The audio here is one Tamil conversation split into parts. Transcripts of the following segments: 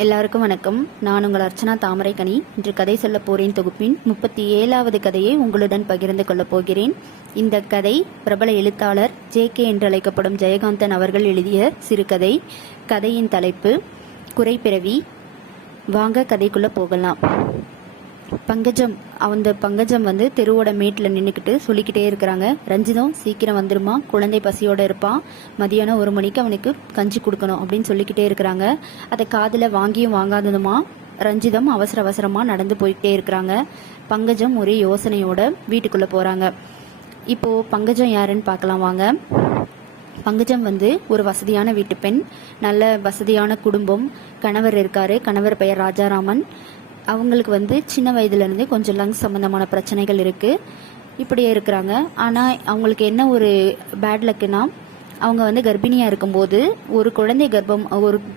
எல்லாருக்கும் வணக்கம். நான் உங்கள் அர்ச்சனா தாமரைக்கனி. இன்று கதை சொல்ல போறேன் தொகுப்பின் 37வது கதையை உங்களுடன் பகிர்ந்து கொள்ளப் போகிறேன். இந்த கதை பிரபல எழுத்தாளர் JK என்று அழைக்கப்படும் ஜெயகாந்தன் அவர்கள் எழுதிய சிறுகதை. கதையின் தலைப்பு குறைப்பிறவி. வாங்க கதைக்குள்ள போகலாம். பங்கஜம் வந்து தெருவோட மேட்டில் நின்றுக்கிட்டு சொல்லிக்கிட்டே இருக்கிறாங்க. ரஞ்சிதம் சீக்கிரம் வந்துருமா, குழந்தை பசியோட இருப்பான், மதியானம் 1 மணிக்கு அவனுக்கு கஞ்சி கொடுக்கணும் அப்படின்னு சொல்லிக்கிட்டே இருக்கிறாங்க. அதை காதில் வாங்கியும் வாங்காததுமா ரஞ்சிதம் அவசரமாக நடந்து போய்கிட்டே இருக்கிறாங்க. பங்கஜம் ஒரே யோசனையோட வீட்டுக்குள்ளே போகிறாங்க. இப்போது பங்கஜம் யாருன்னு பார்க்கலாம் வாங்க. பங்கஜம் வந்து ஒரு வசதியான வீட்டு பெண், நல்ல வசதியான குடும்பம், கணவர் இருக்காரு. கணவர் பெயர் ராஜாராமன். அவங்களுக்கு வந்து சின்ன வயதுலேருந்து கொஞ்சம் லங்ஸ் சம்மந்தமான பிரச்சனைகள் இருக்குது. இப்படியே இருக்கிறாங்க. ஆனால் அவங்களுக்கு என்ன ஒரு பேட் லக்குன்னா, அவங்க வந்து கர்ப்பிணியாக இருக்கும்போது ஒரு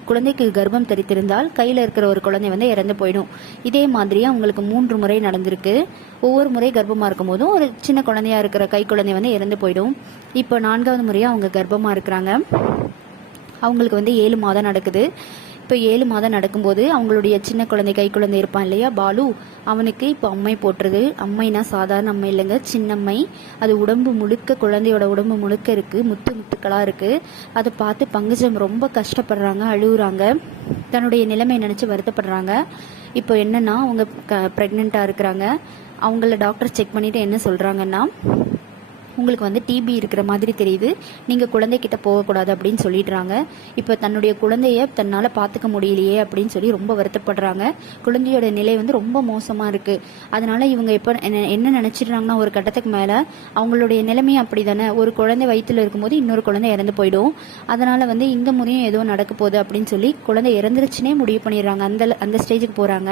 குழந்தைக்கு கர்ப்பம் தரித்திருந்தால் கையில் இருக்கிற ஒரு குழந்தை வந்து இறந்து போயிடும். இதே மாதிரி அவங்களுக்கு 3 முறை நடந்திருக்கு. ஒவ்வொரு முறை கர்ப்பமாக இருக்கும் போதும் ஒரு சின்ன குழந்தையா இருக்கிற கை குழந்தை வந்து இறந்து போயிடும். இப்போ 4வது முறையாக அவங்க கர்ப்பமாக இருக்கிறாங்க. அவங்களுக்கு வந்து 7 மாதம் நடக்குது. இப்போ 7 மாதம் நடக்கும்போது அவங்களுடைய சின்ன குழந்தை கை குழந்தை இருப்பான் இல்லையா பாலு, அவனுக்கு இப்போ அம்மை போட்டுருது. அம்மைனா சாதாரண அம்மை இல்லைங்க, சின்னம்மை. அது உடம்பு முழுக்க, குழந்தையோட உடம்பு முழுக்க இருக்குது, முத்துக்களாக இருக்குது. அதை பார்த்து பங்கஜம் ரொம்ப கஷ்டப்படுறாங்க, அழுகுறாங்க, தன்னுடைய நிலைமை நினச்சி வருத்தப்படுறாங்க. இப்போ என்னன்னா அவங்க ப்ரெக்னெண்ட்டாக இருக்கிறாங்க. அவங்கள டாக்டர் செக் பண்ணிவிட்டு என்ன சொல்கிறாங்கன்னா, உங்களுக்கு வந்து டிபி இருக்கிற மாதிரி தெரியுது, நீங்கள் குழந்தைகிட்ட போகக்கூடாது அப்படின்னு சொல்லிடுறாங்க. இப்போ தன்னுடைய குழந்தைய தன்னால் பார்த்துக்க முடியலையே அப்படின்னு சொல்லி ரொம்ப வருத்தப்படுறாங்க. குழந்தையோட நிலை வந்து ரொம்ப மோசமாக இருக்குது. அதனால் இவங்க இப்போ என்ன நினச்சிடுறாங்கன்னா, ஒரு கட்டத்துக்கு மேலே அவங்களுடைய நிலைமையும் அப்படி தானே, ஒரு குழந்தை வயிற்றில் இருக்கும்போது இன்னொரு குழந்தை இறந்து போயிடும். அதனால் வந்து இந்த முறையும் ஏதோ நடக்க போகுது அப்படின்னு சொல்லி குழந்தை இறந்துருச்சுனே முடிவு பண்ணிடுறாங்க. அந்த ஸ்டேஜுக்கு போகிறாங்க.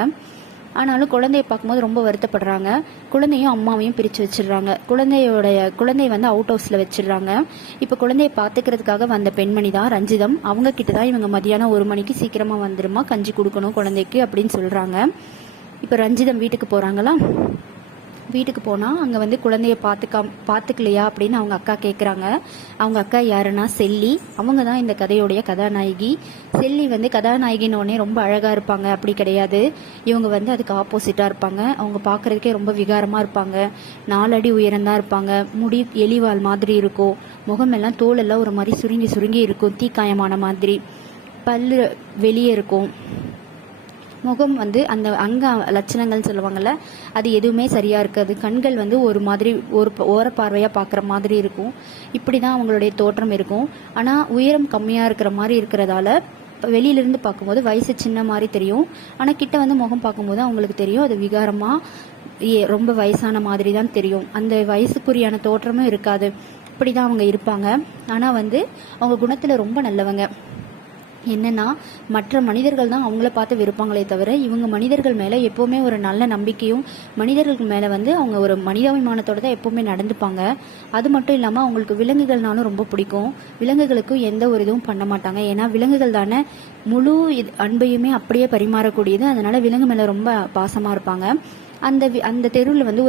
ஆனாலும் குழந்தைய பார்க்கும்போது ரொம்ப வருத்தப்படுறாங்க. குழந்தையும் அம்மாவையும் பிரித்து வச்சிடுறாங்க. குழந்தை வந்து அவுட் ஹவுஸில் வச்சிடுறாங்க. இப்போ குழந்தைய பார்த்துக்கிறதுக்காக வந்த பெண்மணி தான் ரஞ்சிதம். அவங்க கிட்ட தான் இவங்க மதியானம் 1 மணிக்கு சீக்கிரமாக வந்துருமா, கஞ்சி கொடுக்கணும் குழந்தைக்கு அப்படின்னு சொல்கிறாங்க. இப்போ ரஞ்சிதம் வீட்டுக்கு போகிறாங்களா. வீட்டுக்கு போனால் அங்கே வந்து குழந்தைய பார்த்துக்கலையா அப்படின்னு அவங்க அக்கா கேட்குறாங்க. அவங்க அக்கா யாருன்னா செல்லி. அவங்க தான் இந்த கதையோடைய கதாநாயகி. செல்லி வந்து கதாநாயகின்னொடனே ரொம்ப அழகாக இருப்பாங்க அப்படி கிடையாது. இவங்க வந்து அதுக்கு ஆப்போசிட்டாக இருப்பாங்க. அவங்க பார்க்குறதுக்கே ரொம்ப விகாரமாக இருப்பாங்க. 4 அடி உயரந்தான் இருப்பாங்க. முடி எலிவால் மாதிரி இருக்கும். முகமெல்லாம் தோலெல்லாம் ஒரு மாதிரி சுருங்கி இருக்கும், தீக்காயமான மாதிரி. பல்லு வெளியே இருக்கும். முகம் வந்து அந்த அங்க லட்சணங்கள் சொல்லுவாங்கள்ல, அது எதுவுமே சரியாக இருக்காது. கண்கள் வந்து ஒரு மாதிரி ஓர பார்வையாக பார்க்குற மாதிரி இருக்கும். இப்படி தான் அவங்களுடைய தோற்றம் இருக்கும். ஆனால் உயரம் கம்மியாக இருக்கிற மாதிரி இருக்கிறதால வெளியிலேருந்து பார்க்கும்போது வயசு சின்ன மாதிரி தெரியும். ஆனால் கிட்ட வந்து முகம் பார்க்கும்போது அவங்களுக்கு தெரியும் அது விகாரமாக ரொம்ப வயசான மாதிரி தான் தெரியும். அந்த வயசுக்குரியான தோற்றமும் இருக்காது. இப்படி தான் அவங்க இருப்பாங்க. ஆனால் வந்து அவங்க குணத்தில் ரொம்ப நல்லவங்க. என்னன்னா, மற்ற மனிதர்கள் தான் அவங்கள பார்த்து வெறுப்பாங்களே தவிர இவங்க மனிதர்கள் மேலே எப்போவுமே ஒரு நல்ல நம்பிக்கையும், மனிதர்கள் மேலே வந்து அவங்க ஒரு மனிதாபிமானத்தோட தான் எப்போவுமே நடந்துப்பாங்க. அது மட்டும் இல்லாமல் அவங்களுக்கு விலங்குகள்னாலும் ரொம்ப பிடிக்கும். விலங்குகளுக்கும் எந்த ஒரு இதுவும் பண்ண மாட்டாங்க. ஏன்னா விலங்குகள் தானே முழு அன்பையுமே அப்படியே பரிமாறக்கூடியது. அதனால விலங்கு மேலே ரொம்ப பாசமாக இருப்பாங்க. அந்த தெருவில் வந்து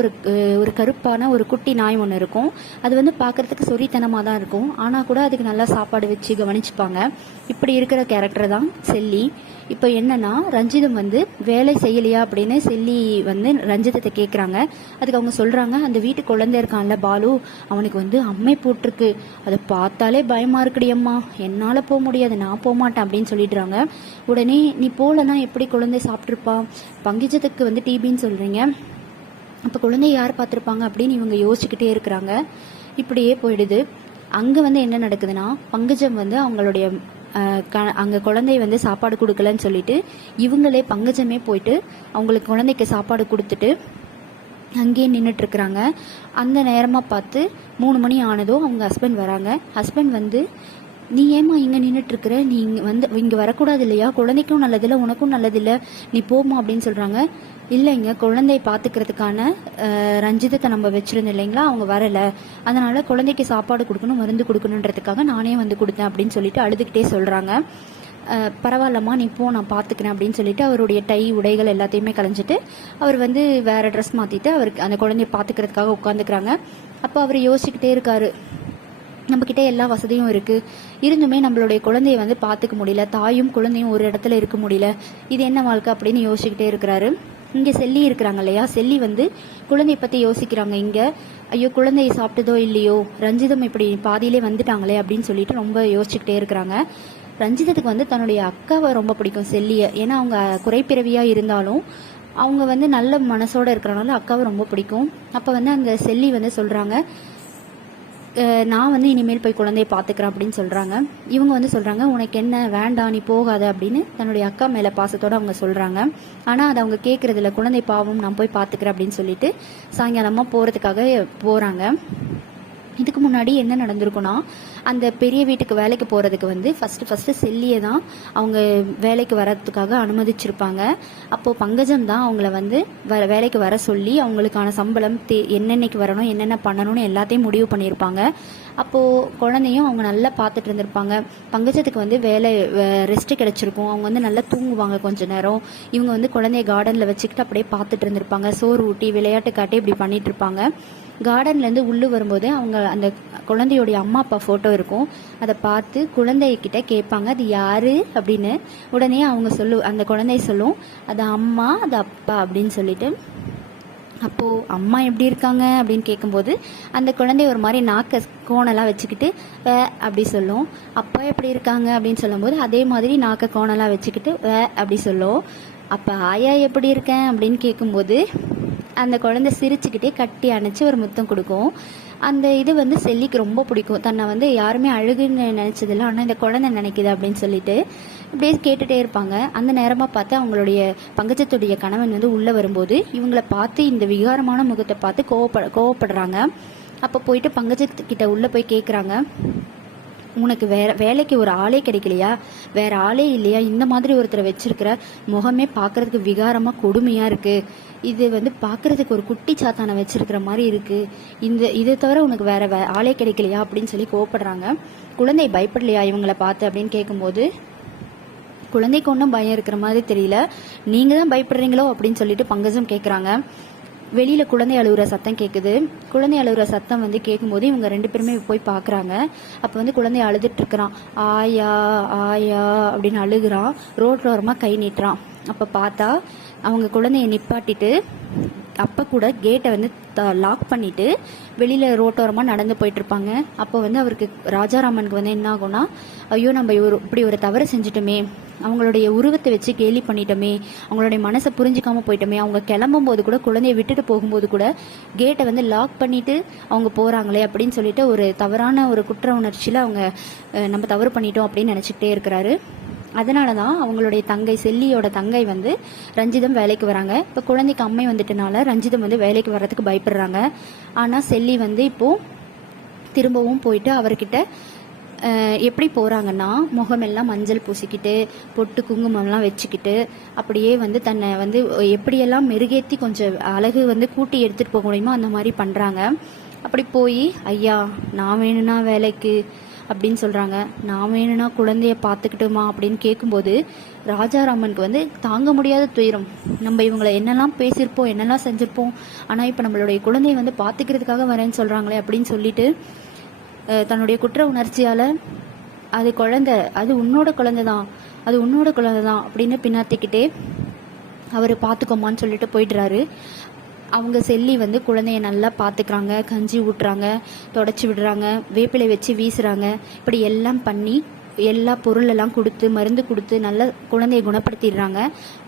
ஒரு கருப்பான ஒரு குட்டி நாய் ஒன்று இருக்கும். அது வந்து பார்க்குறதுக்கு சொரித்தனமாக தான் இருக்கும். ஆனால் கூட அதுக்கு நல்லா சாப்பாடு வச்சு கவனிச்சுப்பாங்க. இப்படி இருக்கிற கேரக்டர் தான் செல்லி. இப்போ என்னன்னா, ரஞ்சிதம் வந்து வேலை செய்யலையா அப்படின்னு செல்லி வந்து ரஞ்சிதத்தை கேட்குறாங்க. அதுக்கு அவங்க சொல்கிறாங்க, அந்த வீட்டு குழந்தை இருக்கான்ல பாலு, அவனுக்கு வந்து அம்மை போட்டிருக்கு, அதை பார்த்தாலே பயமாக இருக்குடியம்மா, என்னால் போக முடியாது, நான் போக மாட்டேன் அப்படின்னு சொல்லிடுறாங்க. உடனே நீ போகலன்னா எப்படி குழந்தை சாப்பிட்ருப்பா, பங்கஜத்துக்கு வந்து டிபின்னு சொல்கிறீங்க, அப்போ குழந்தைய யார் பார்த்துருப்பாங்க அப்படின்னு இவங்க யோசிச்சுக்கிட்டே இருக்கிறாங்க. இப்படியே போயிடுது. அங்கே வந்து என்ன நடக்குதுன்னா, பங்கஜம் வந்து அவங்களுடைய அங்கே குழந்தை வந்து சாப்பாடு கொடுக்கலன்னு சொல்லிட்டு இவங்களே பங்கஜமே போயிட்டு அவங்களுக்கு குழந்தைக்கு சாப்பாடு கொடுத்துட்டு அங்கேயே நின்றுட்டுருக்குறாங்க. அந்த நேரமாக பார்த்து 3 மணி ஆனதும் அவங்க ஹஸ்பண்ட் வராங்க. ஹஸ்பண்ட் வந்து, நீ ஏமா இங்கே நின்றுட்டுருக்குற, நீ இங்கே வரக்கூடாது இல்லையா, குழந்தைக்கும் நல்லதில்லை உனக்கும் நல்லதில்லை, நீ போமா அப்படின்னு சொல்கிறாங்க. இல்லைங்க, குழந்தைய பார்த்துக்கிறதுக்கான ரஞ்சிதத்தை நம்ம வச்சுருந்தோம் இல்லைங்களா, அவங்க வரலை, அதனால் குழந்தைக்கு சாப்பாடு கொடுக்கணும், மருந்து கொடுக்கணுன்றதுக்காக நானே வந்து கொடுத்தேன் அப்படின்னு சொல்லிட்டு அழுதுகிட்டே சொல்கிறாங்க. பரவாயில்லம்மா நீ போ, நான் பார்த்துக்கிறேன் அப்படின்னு சொல்லிட்டு அவருடைய டை உடைகள் எல்லாத்தையுமே கலைஞ்சிட்டு அவர் வந்து வேறு ட்ரெஸ் மாற்றிட்டு அவருக்கு அந்த குழந்தைய பார்த்துக்கிறதுக்காக உட்காந்துக்கிறாங்க. அப்போ அவர் யோசிச்சுக்கிட்டே இருக்காரு, நம்மக்கிட்ட எல்லா வசதியும் இருக்குது, இருந்துமே நம்மளுடைய குழந்தைய வந்து பார்த்துக்க முடியல, தாயும் குழந்தையும் ஒரு இடத்துல இருக்க முடியல, இது என்ன வாழ்க்கை அப்படின்னு யோசிச்சுக்கிட்டே இருக்கிறாரு. இங்கே செல்லி இருக்கிறாங்க இல்லையா, செல்லி வந்து குழந்தைய பற்றி யோசிக்கிறாங்க. இங்கே ஐயோ குழந்தைய சாப்பிட்டதோ இல்லையோ, ரஞ்சிதம் இப்படி பாதியிலே வந்துட்டாங்களே அப்படின்னு சொல்லிட்டு ரொம்ப யோசிச்சுக்கிட்டே இருக்கிறாங்க. ரஞ்சிதத்துக்கு வந்து தன்னுடைய அக்காவை ரொம்ப பிடிக்கும், செல்லியை. ஏன்னா அவங்க குறைப்பிறவியாக இருந்தாலும் அவங்க வந்து நல்ல மனசோட இருக்கிறனால அக்காவை ரொம்ப பிடிக்கும். அப்போ வந்து அந்த செல்லி வந்து சொல்கிறாங்க, நான் வந்து இனிமேல் போய் குழந்தைய பார்த்துக்கிறேன் அப்படின்னு சொல்கிறாங்க. இவங்க வந்து சொல்கிறாங்க, உனக்கு என்ன வேண்டாம், நீ போகாத அப்படின்னு தன்னுடைய அக்கா மேலே பாசத்தோடு அவங்க சொல்கிறாங்க. ஆனால் அதை அவங்க கேட்குறதில்ல. குழந்தை பாவம், நான் போய் பார்த்துக்கிறேன் அப்படின்னு சொல்லிட்டு சாயங்காலமாக போகிறதுக்காக போகிறாங்க. இதுக்கு முன்னாடி என்ன நடந்திருக்குன்னா, அந்த பெரிய வீட்டுக்கு வேலைக்கு போகிறதுக்கு வந்து ஃபஸ்ட்டு செல்லியை தான் அவங்க வேலைக்கு வரதுக்காக அனுமதிச்சிருப்பாங்க. அப்போது பங்கஜம் தான் அவங்கள வந்து வேலைக்கு வர சொல்லி அவங்களுக்கான சம்பளம் என்னென்னைக்கு வரணும், என்னென்ன பண்ணணும்னு எல்லாத்தையும் முடிவு பண்ணியிருப்பாங்க. அப்போது குழந்தையும் அவங்க நல்லா பார்த்துட்டு இருந்திருப்பாங்க. பங்கஜத்துக்கு வந்து ரெஸ்ட்டு கிடச்சிருக்கும், அவங்க வந்து நல்லா தூங்குவாங்க கொஞ்ச நேரம். இவங்க வந்து குழந்தைய கார்டனில் வச்சுக்கிட்டு அப்படியே பார்த்துட்டு இருந்திருப்பாங்க. சோறு ஊட்டி விளையாட்டு காட்டி இப்படி பண்ணிட்டு இருப்பாங்க. கார்டன்லேருந்து உள்ளே வரும்போது அவங்க அந்த குழந்தையோடைய அம்மா அப்பா ஃபோட்டோ இருக்கும். அதை பார்த்து குழந்தைகிட்ட கேட்பாங்க, அது யார் அப்படின்னு. உடனே அவங்க அந்த குழந்தை சொல்லும், அது அம்மா, அது அப்பா அப்படின்னு சொல்லிட்டு. அப்போது அம்மா எப்படி இருக்காங்க அப்படின்னு கேட்கும்போது அந்த குழந்தை ஒரு மாதிரி நாக்க கோணலாக வச்சுக்கிட்டு அப்படி சொல்லும். அப்பா எப்படி இருக்காங்க அப்படின்னு சொல்லும்போது அதே மாதிரி நாக்க கோணலாக வச்சுக்கிட்டு அப்படி சொல்லும். அப்போ ஆயா எப்படி இருக்கேன் அப்படின்னு கேட்கும்போது அந்த குழந்தை சிரிச்சுக்கிட்டே கட்டி அணைச்சி ஒரு முத்தம் கொடுக்கும். அந்த இது வந்து செல்லிக்கு ரொம்ப பிடிக்கும். தன்னை வந்து யாருமே அழுகுன்னு நினச்சதில்ல, ஆனால் இந்த குழந்தை நினைக்குது அப்படின்னு சொல்லிட்டு இப்படியே கேட்டுகிட்டே இருப்பாங்க. அந்த நேரமாக பார்த்து அவங்களுடைய பங்கஜத்துடைய கணவன் வந்து உள்ளே வரும்போது இவங்களை பார்த்து இந்த விகாரமான முகத்தை பார்த்து கோவப்படுறாங்க. அப்போ போயிட்டு பங்கஜத்துக்கிட்ட உள்ளே போய் கேட்குறாங்க, உனக்கு வேலைக்கு ஒரு ஆளே கிடைக்கலையா, வேற ஆளே இல்லையா, இந்த மாதிரி ஒருத்தரை வச்சிருக்கிற, முகமே பார்க்கறதுக்கு விகாரமாக கொடுமையாக இருக்குது, இது வந்து பார்க்கறதுக்கு ஒரு குட்டி சாத்தானை வச்சிருக்கிற மாதிரி இருக்குது, இதை தவிர உனக்கு வேற ஆளே கிடைக்கலையா அப்படின்னு சொல்லி கோவப்படுறாங்க. குழந்தை பயப்படலையா இவங்களை பார்த்து அப்படின்னு கேட்கும்போது குழந்தைக்கு ஒன்றும் பயம் இருக்கிற மாதிரி தெரியல, நீங்கள் தான் பயப்படுறீங்களோ அப்படின்னு சொல்லிட்டு பங்கஜம் கேட்குறாங்க. வெளியில் குழந்தை அழுகுற சத்தம் கேட்குது. குழந்தை அழுகுற சத்தம் வந்து கேட்கும்போது இவங்க 2 பேருமே போய் பார்க்குறாங்க. அப்போ வந்து குழந்தை அழுதுட்டுருக்குறான். ஆயா ஆயா அப்படின்னு அழுகுறான். ரோட்டோரமாக கை நீட்டுறான். அப்போ பார்த்தா அவங்க குழந்தைய நிப்பாட்டிட்டு அப்போ கூட கேட்டை வந்து லாக் பண்ணிவிட்டு வெளியில் ரோட்டோரமாக நடந்து போயிட்டுருப்பாங்க. அப்போ வந்து அவருக்கு ராஜாராமனுக்கு வந்து என்ன ஆகும்னா, ஐயோ நம்ம இப்படி ஒரு தவறு செஞ்சிட்டோமே, அவங்களுடைய உருவத்தை வச்சு கேலி பண்ணிட்டோமே, அவங்களுடைய மனசை புரிஞ்சிக்காமல் போயிட்டோமே, அவங்க கிளம்பும் போது கூட குழந்தைய விட்டுட்டு போகும்போது கூட கேட்டை வந்து லாக் பண்ணிவிட்டு அவங்க போகிறாங்களே அப்படின்னு சொல்லிட்டு ஒரு தவறான ஒரு குற்ற உணர்ச்சியில் அவங்க நம்ம தவறு பண்ணிட்டோம் அப்படின்னு நினச்சிக்கிட்டே இருக்கிறாரு. அதனால தான் அவங்களுடைய தங்கை செல்லியோட தங்கை வந்து ரஞ்சிதம் வேலைக்கு வராங்க. இப்போ குழந்தைக்கு அம்மை வந்துட்டனால ரஞ்சிதம் வந்து வேலைக்கு வர்றதுக்கு பயப்படுறாங்க. ஆனால் செல்லி வந்து இப்போது திரும்பவும் போயிட்டு அவர்கிட்ட எப்படி போகிறாங்கன்னா, முகமெல்லாம் மஞ்சள் பூசிக்கிட்டு பொட்டு குங்குமம்லாம் வச்சுக்கிட்டு அப்படியே வந்து தன்னை வந்து எப்படியெல்லாம் மெருகேற்றி கொஞ்சம் அழகு வந்து கூட்டி எடுத்துகிட்டு போக முடியுமோ அந்த மாதிரி பண்ணுறாங்க. அப்படி போய் ஐயா நான் வேணும்னா வேலைக்கு அப்படின்னு சொல்கிறாங்க. நான் வேணும்னா குழந்தைய பார்த்துக்கிட்டுமா அப்படின்னு கேட்கும்போது ராஜாராமனுக்கு வந்து தாங்க முடியாத துயரம். நம்ம இவங்களை என்னெல்லாம் பேசியிருப்போம், என்னெல்லாம் செஞ்சுருப்போம், ஆனால் இப்போ நம்மளுடைய குழந்தைய வந்து பார்த்துக்கிறதுக்காக வரேன்னு சொல்கிறாங்களே அப்படின்னு சொல்லிட்டு தன்னுடைய குற்ற உணர்ச்சியால் அது குழந்தை, அது உன்னோட குழந்தை தான், அது உன்னோட குழந்தை தான் அப்படின்னு பின்னாத்திக்கிட்டே அவர் பார்த்துக்கோமான்னு சொல்லிட்டு போயிடுறாரு. அவங்க செல்லி வந்து குழந்தைய நல்லா பார்த்துக்கிறாங்க, கஞ்சி ஊட்டுறாங்க, தொடச்சி விடுறாங்க, வேப்பிலை வச்சு வீசுகிறாங்க. இப்படி எல்லாம் பண்ணி எல்லா பொருளெல்லாம் கொடுத்து மருந்து கொடுத்து நல்லா குழந்தைய குணப்படுத்திடுறாங்க.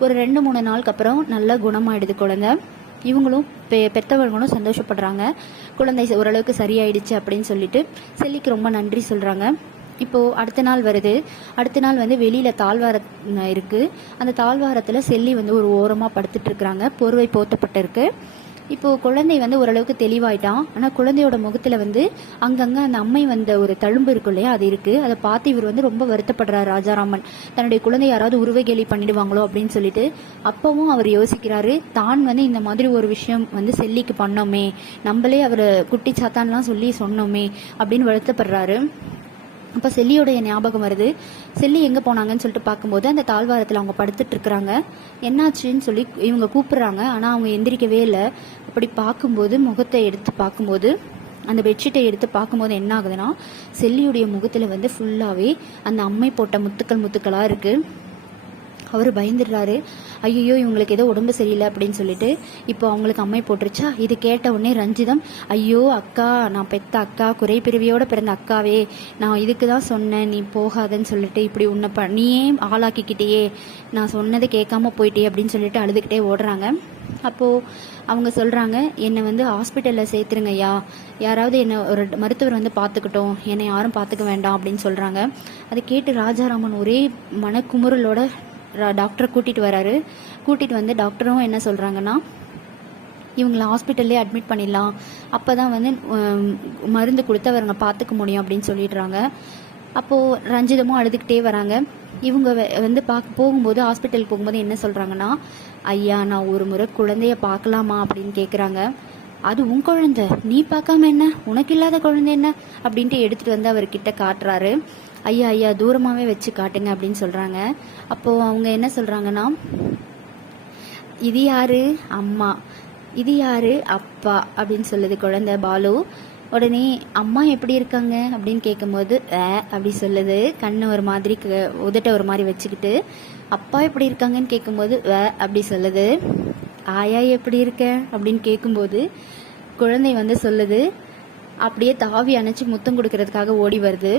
ஒரு 2-3 நாளுக்கு அப்புறம் நல்லா குணமாயிடுது குழந்தை. இவங்களும் பெற்றவர்களும் சந்தோஷப்படுறாங்க, குழந்தை ஓரளவுக்கு சரியாயிடுச்சு அப்படின்னு சொல்லிட்டு செல்லிக்கு ரொம்ப நன்றி சொல்கிறாங்க. இப்போது அடுத்த நாள் வருது. அடுத்த நாள் வந்து வெளியில் தாழ்வாரம் இருக்குது. அந்த தாழ்வாரத்தில் செல்லி வந்து ஒரு ஓரமாக படுத்துட்டு இருக்கிறாங்க, போர்வை போத்தப்பட்டிருக்கு. இப்போது குழந்தை வந்து ஓரளவுக்கு தெளிவாயிட்டான். ஆனால் குழந்தையோட முகத்தில் வந்து அங்கங்கே அந்த அம்மை வந்த ஒரு தழும்பு இருக்கும் இல்லையா, அது இருக்குது. அதை பார்த்து இவர் வந்து ரொம்ப வருத்தப்படுறார் ராஜாராமன். தன்னுடைய குழந்தை யாராவது உருவகேலி பண்ணிடுவாங்களோ அப்படின்னு சொல்லிட்டு. அப்பவும் அவர் யோசிக்கிறாரு, தான் வந்து இந்த மாதிரி ஒரு விஷயம் வந்து செல்லிக்கு பண்ணோமே, நம்மளே அவர் குட்டி சாத்தான்லாம் சொல்லி சொன்னோமே அப்படின்னு வருத்தப்படுறாரு. அப்போ செல்லியோடைய ஞாபகம் வருது. செல்லி எங்கே போனாங்கன்னு சொல்லிட்டு பார்க்கும்போது அந்த தாழ்வாரத்தில் அவங்க படுத்துட்டு இருக்கிறாங்க. என்னாச்சுன்னு சொல்லி இவங்க கூப்பிடுறாங்க, ஆனால் அவங்க எந்திரிக்கவே இல்லை. அப்படி பார்க்கும்போது முகத்தை எடுத்து பார்க்கும்போது அந்த பெட்ஷீட்டை எடுத்து பார்க்கும்போது என்ன ஆகுதுன்னா, செல்லியுடைய முகத்தில் வந்து ஃபுல்லாகவே அந்த அம்மை போட்ட முத்துக்களாக இருக்குது. அவர் பயந்துடுறாரு. ஐயோ இவங்களுக்கு ஏதோ உடம்பு சரியில்லை அப்படின்னு சொல்லிட்டு இப்போ அவங்களுக்கு அம்மை போட்டுருச்சா. இது கேட்ட உடனே ரஞ்சிதம், ஐயோ அக்கா, நான் பெத்த அக்கா, குறை பிரிவியோட பிறந்த அக்காவே, நான் இதுக்கு தான் சொன்னேன் நீ போகாதன்னு சொல்லிட்டு, இப்படி உன்னை நீயே ஆளாக்கிக்கிட்டேயே, நான் சொன்னதை கேட்காம போயிட்டே அப்படின்னு சொல்லிட்டு அழுதுகிட்டே ஓடுறாங்க. அப்போது அவங்க சொல்கிறாங்க, என்னை வந்து ஹாஸ்பிட்டலில் சேர்த்துருங்க ஐயா, யாராவது என்னை ஒரு மருத்துவர் வந்து பார்த்துக்கிட்டோம், என்னை யாரும் பார்த்துக்க வேண்டாம் அப்படின்னு சொல்கிறாங்க. அதை கேட்டு ராஜாராமன் ஒரே மனக்குமுறலோட டாக்டரை கூட்டிகிட்டு வராரு. கூட்டிகிட்டு வந்து டாக்டரும் என்ன சொல்கிறாங்கன்னா, இவங்களை ஹாஸ்பிட்டல்லே அட்மிட் பண்ணிடலாம், அப்போ தான் வந்து மருந்து கொடுத்து அவருங்க பார்த்துக்க முடியும் அப்படின்னு சொல்லிடுறாங்க. அப்போது ரஞ்சிதமும் அழுதுகிட்டே வராங்க. இவங்க வந்து போகும்போது ஹாஸ்பிட்டல் போகும்போது என்ன சொல்கிறாங்கன்னா, ஐயா நான் ஒரு முறை குழந்தைய பார்க்கலாமா அப்படின்னு கேட்குறாங்க. அது உன் குழந்தை, நீ பார்க்காம என்ன, உனக்கு இல்லாத குழந்தை என்ன அப்படின்ட்டு எடுத்துகிட்டு வந்து அவர்கிட்ட காட்டுறாரு. ஐயா ஐயா தூரமாகவே வச்சு காட்டுங்க அப்படின்னு சொல்கிறாங்க. அப்போது அவங்க என்ன சொல்கிறாங்கன்னா, இது யாரு அம்மா, இது யாரு அப்பா அப்படின்னு சொல்லுது குழந்தை பாலு. உடனே அம்மா எப்படி இருக்காங்க அப்படின்னு கேட்கும்போது அப்படி சொல்லுது, கண்ணை ஒரு மாதிரி உதட்ட ஒரு மாதிரி வச்சுக்கிட்டு. அப்பா எப்படி இருக்காங்கன்னு கேட்கும்போது அப்படி சொல்லுது. ஆயா எப்படி இருக்க அப்படின்னு கேட்கும்போது குழந்தை வந்து சொல்லுது. அப்படியே தாவி அணைச்சி முத்தம் கொடுக்கறதுக்காக ஓடி வருது.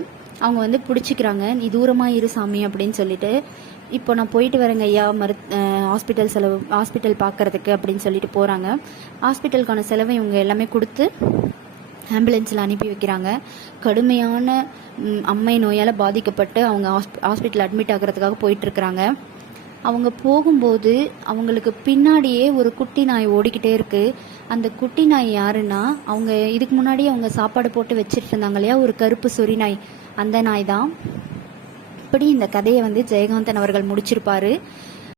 அவங்க வந்து பிடிச்சிக்கிறாங்க, நீ தூரமாக இரு சாமி அப்படின்னு சொல்லிட்டு. இப்போ நான் போயிட்டு வரேங்க ஐயா ஹாஸ்பிட்டல் செலவு, ஹாஸ்பிட்டல் பார்க்குறதுக்கு அப்படின்னு சொல்லிட்டு போகிறாங்க. ஹாஸ்பிட்டலுக்கான செலவை இவங்க எல்லாமே கொடுத்து ஆம்புலன்ஸில் அனுப்பி வைக்கிறாங்க. கடுமையான அம்மை நோயால் பாதிக்கப்பட்டு அவங்க ஹாஸ்பிட்டல் அட்மிட் ஆகிறதுக்காக போயிட்டுருக்குறாங்க. அவங்க போகும்போது அவங்களுக்கு பின்னாடியே ஒரு குட்டி நாய் ஓடிக்கிட்டே இருக்குது. அந்த குட்டி நாய் யாருன்னா, அவங்க இதுக்கு முன்னாடி அவங்க சாப்பாடு போட்டு வச்சுட்டு இருந்தாங்க இல்லையா, ஒரு கருப்பு சொறி நாய், அந்த நாய் தான். இப்படி இந்த கதையை வந்து ஜெயகாந்தன் அவர்கள் முடிச்சிருப்பாரு.